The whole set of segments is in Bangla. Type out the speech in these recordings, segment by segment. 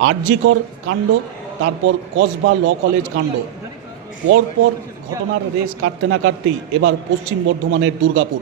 আরজিকর কাণ্ড তারপর কসবা ল কলেজ কাণ্ড। পরপর ঘটনার রেস কাটতে না কাটতেই এবার পশ্চিম বর্ধমানের দুর্গাপুর।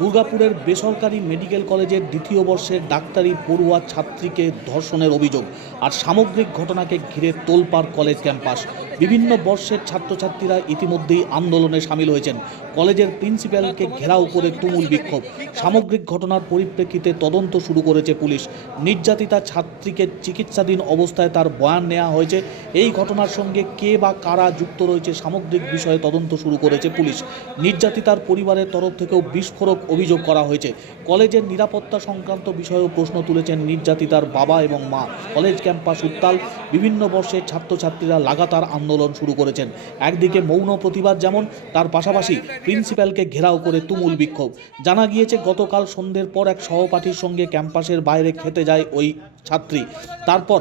দুর্গাপুরের বেসরকারি মেডিকেল কলেজের দ্বিতীয় বর্ষের ডাক্তারি পড়ুয়া ছাত্রীকে ধর্ষণের অভিযোগ আর সামগ্রিক ঘটনাকে ঘিরে তোলপাড় কলেজ ক্যাম্পাস। বিভিন্ন বর্ষের ছাত্রছাত্রীরা ইতিমধ্যেই আন্দোলনে সামিল হয়েছেন। কলেজের প্রিন্সিপালকে ঘেরাও করে তুমুল বিক্ষোভ। সামগ্রিক ঘটনার পরিপ্রেক্ষিতে তদন্ত শুরু করেছে পুলিশ। নির্যাতিতা ছাত্রীকে চিকিৎসাধীন অবস্থায় তার বয়ান নেওয়া হয়েছে। এই ঘটনার সঙ্গে কে বা কারা যুক্ত রয়েছে সামগ্রিক বিষয়ে তদন্ত শুরু করেছে পুলিশ। নির্যাতিতার পরিবারের তরফ থেকেও বিস্ফোরক অভিযোগ করা হয়েছে। কলেজের নিরাপত্তা সংক্রান্ত বিষয়েও প্রশ্ন তুলেছেন নির্যাতিতার বাবা এবং মা। কলেজ ক্যাম্পাস উত্তাল, বিভিন্ন বর্ষের ছাত্রছাত্রীরা লাগাতার আন্দোলন শুরু করেছেন। একদিকে মৌন প্রতিবাদ যেমন, তার পাশাপাশি প্রিন্সিপালকে ঘেরাও করে তুমুল বিক্ষোভ। জানা গিয়েছে, গতকাল সন্ধ্যের পর এক সহপাঠীর সঙ্গে ক্যাম্পাসের বাইরে খেতে যায় ওই ছাত্রী। তারপর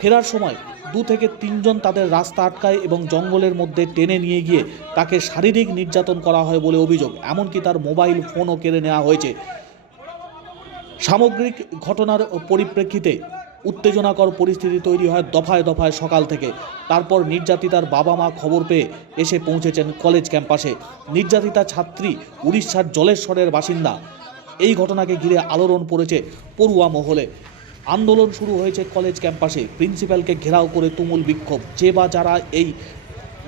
ফেরার সময় দু থেকে তিনজন তাদের রাস্তা আটকায় এবং জঙ্গলের মধ্যে টেনে নিয়ে গিয়ে তাকে শারীরিক নির্যাতন করা হয় বলে অভিযোগ, এমনকি তার মোবাইল ফোনও কেড়ে নেওয়া হয়েছে। সামগ্রিক ঘটনার পরিপ্রেক্ষিতে উত্তেজনাকর পরিস্থিতি তৈরি হয় দফায় দফায় সকাল থেকে। তারপর নির্যাতিতার বাবা মা খবর পেয়ে এসে পৌঁছেছেন কলেজ ক্যাম্পাসে। নির্যাতিতা ছাত্রী উড়িষ্যার জলেশ্বরের বাসিন্দা। এই ঘটনাকে ঘিরে আলোড়ন পড়েছে পড়ুয়া মহলে। আন্দোলন শুরু হয়েছে কলেজ ক্যাম্পাসে। প্রিন্সিপালকে ঘেরাও করে তুমুল বিক্ষোভ। যে বা যারা এই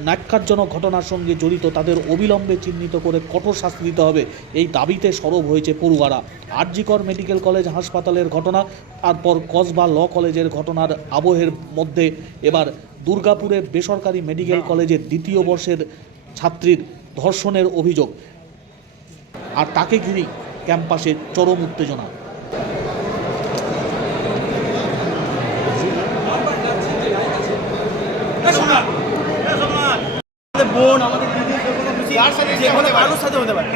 ন্যাক্কারজনক ঘটনার সঙ্গে জড়িত তাদের অবিলম্বে চিহ্নিত করে কঠোর শাস্তি দিতে হবে। এই দাবিতে সরব হয়েছে পড়ুয়ারা। আরজিকর মেডিকেল কলেজ হাসপাতালের ঘটনা তারপর কসবা ল কলেজের ঘটনার আবহের মধ্যে এবার দুর্গাপুরের বেসরকারি মেডিকেল কলেজের দ্বিতীয় বর্ষের ছাত্রীর ধর্ষণের অভিযোগ। আর তাকে ঘিরেই ক্যাম্পাসে চরম উত্তেজনা আমাদের বোন আমাদের দিদি যে কোনো কারোর সাথে হতে পারে।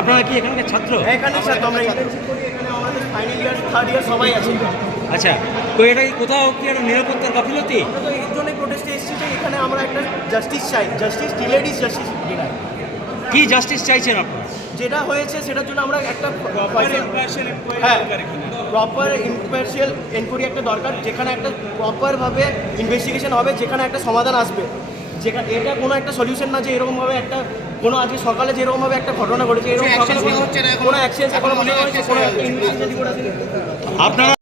আপনারা কি এখানকার ছাত্র? এখানে সাথে আমরা ইন্টার্নশিপ করি এখানে। আমাদের ফাইনাল ইয়ার থার্ড ইয়ার সবাই আছে আচ্ছা তো এটা কি কোথাও কি একটা নিরাপত্তার গাফিলতি? আমরা তো এর জন্যই প্রোটেস্টে এসেছি যে এখানে আমরা একটা জাস্টিস চাই। Justice delayed is justice deny কি জাস্টিস চাইছেন আপনারা? যেটা হয়েছে সেটার জন্য আমরা একটা হ্যাঁ প্রপার ইম্পার্শিয়াল এনকোয়ারি একটা দরকার যেখানে একটা প্রপারভাবে ইনভেস্টিগেশন হবে যেখানে একটা সমাধান আসবে। যেখানে এটা কোনো একটা সলিউশন না যে এরকমভাবে একটা কোনো আজকে সকালে যেরকমভাবে একটা ঘটনা ঘটেছে এরকম কোনো অ্যাক্সিডেন্ট এখনও মনে হচ্ছে কোনো একটা ইনভেস্টিগেশন রিপোর্ট আসেনি আপনারা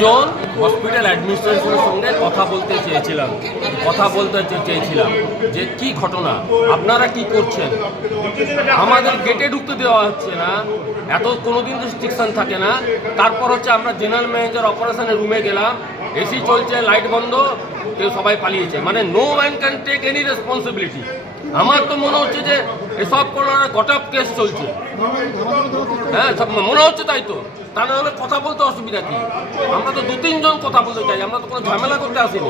জন হসপিটাল অ্যাডমিনিস্ট্রেশনের সঙ্গে কথা বলতে চেয়েছিলাম। কথা বলতে চেয়েছিলাম যে, কি ঘটনা? আপনারা কি করছেন? আমাদের গেটে ঢুকতে দেওয়া হচ্ছে না। এত, কোনোদিন রেস্ট্রিকশন থাকে না। তারপর হচ্ছে আমরা জেনারেল ম্যানেজার অপারেশনের রুমে গেলাম। এসি চলছে, লাইট বন্ধ কেউ সবাই পালিয়েছে। মানে no man can take any responsibility আমার তো মনে হচ্ছে যে এসব কোনো আপ কেস চলছে। হ্যাঁ সব মনে হচ্ছে তাই তো। তা হলে কথা বলতে অসুবিধা কি? আমরা তো দু তিনজন কথা বলতে চাই, আমরা তো কোনো ঝামেলা করতে আসিনি।